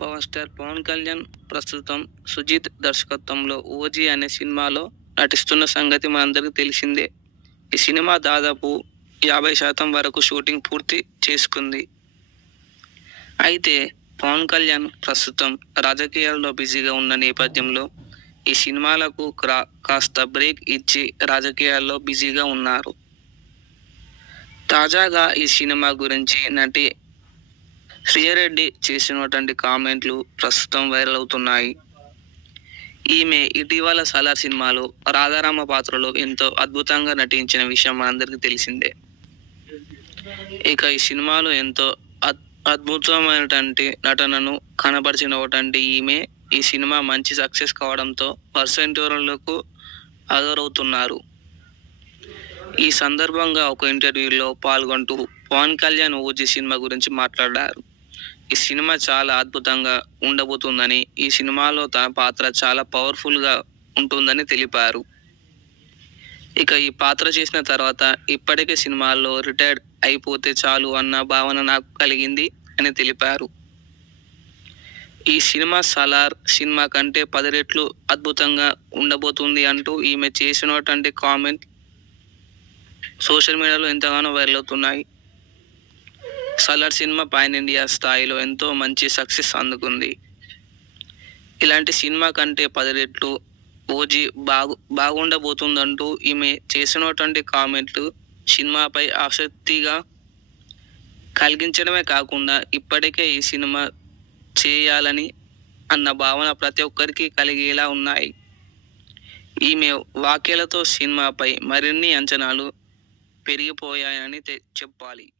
Power star Pawan Kalyan ప్రస్తుతం సుజిత్ దర్శకత్వంలో OG అనే సినిమాలో నటిస్తున్న సంగతి మనందరికీ తెలిసిందే. ఈ సినిమా దాదాపు యాభై శాతం వరకు షూటింగ్ పూర్తి చేసుకుంది. అయితే పవన్ కళ్యాణ్ ప్రస్తుతం రాజకీయాల్లో బిజీగా ఉన్న నేపథ్యంలో ఈ సినిమాలకు క్రా కాస్త బ్రేక్ ఇచ్చి రాజకీయాల్లో బిజీగా ఉన్నారు. తాజాగా ఈ సినిమా గురించి నటి శ్రీయారెడ్డి చేసినటువంటి కామెంట్లు ప్రస్తుతం వైరల్ అవుతున్నాయి. ఈమె ఇటీవల సలార్ సినిమాలో రాధారామ పాత్రలో ఎంతో అద్భుతంగా నటించిన విషయం మనందరికీ తెలిసిందే. ఇక ఈ సినిమాలో ఎంతో అద్- అద్భుతమైనటువంటి నటనను కనబరిచినటువంటి ఈమె ఈ సినిమా మంచి సక్సెస్ కావడంతో పర్సెంటోర్లకు అదరవుతున్నారు ఈ సందర్భంగా ఒక ఇంటర్వ్యూలో పాల్గొంటూ పవన్ కళ్యాణ్ ఓజీ సినిమా గురించి మాట్లాడారు. ఈ సినిమా చాలా అద్భుతంగా ఉండబోతుందని ఈ సినిమాలో తన పాత్ర చాలా పవర్ఫుల్గా ఉంటుందని తెలిపారు. ఇక ఈ పాత్ర చేసిన తర్వాత ఇప్పటికే సినిమాల్లో రిటైర్డ్ అయిపోతే చాలు అన్న భావన నాకు కలిగింది అని తెలిపారు. ఈ సినిమా సలార్ సినిమా కంటే పది రెట్లు అద్భుతంగా ఉండబోతుంది అంటూ ఈమె చేసినటువంటి కామెంట్ సోషల్ మీడియాలో ఎంతగానో వైరల్ అవుతున్నాయి. సలార్ సినిమా పాన్ ఇండియా స్థాయిలో ఎంతో మంచి సక్సెస్ అందుకుంది. ఇలాంటి సినిమా కంటే పది రెట్లు ఓజీ బాగు బాగుండబోతుందంటూ ఈమె చేసినటువంటి కామెంట్లు సినిమాపై ఆసక్తిగా కలిగించడమే కాకుండా ఇప్పటికే ఈ సినిమా చేయాలని అన్న భావన ప్రతి ఒక్కరికి కలిగేలా ఉన్నాయి. ఈమె వాక్యాలతో సినిమాపై మరిన్ని అంచనాలు పెరిగిపోయాయని తె- చెప్పాలి.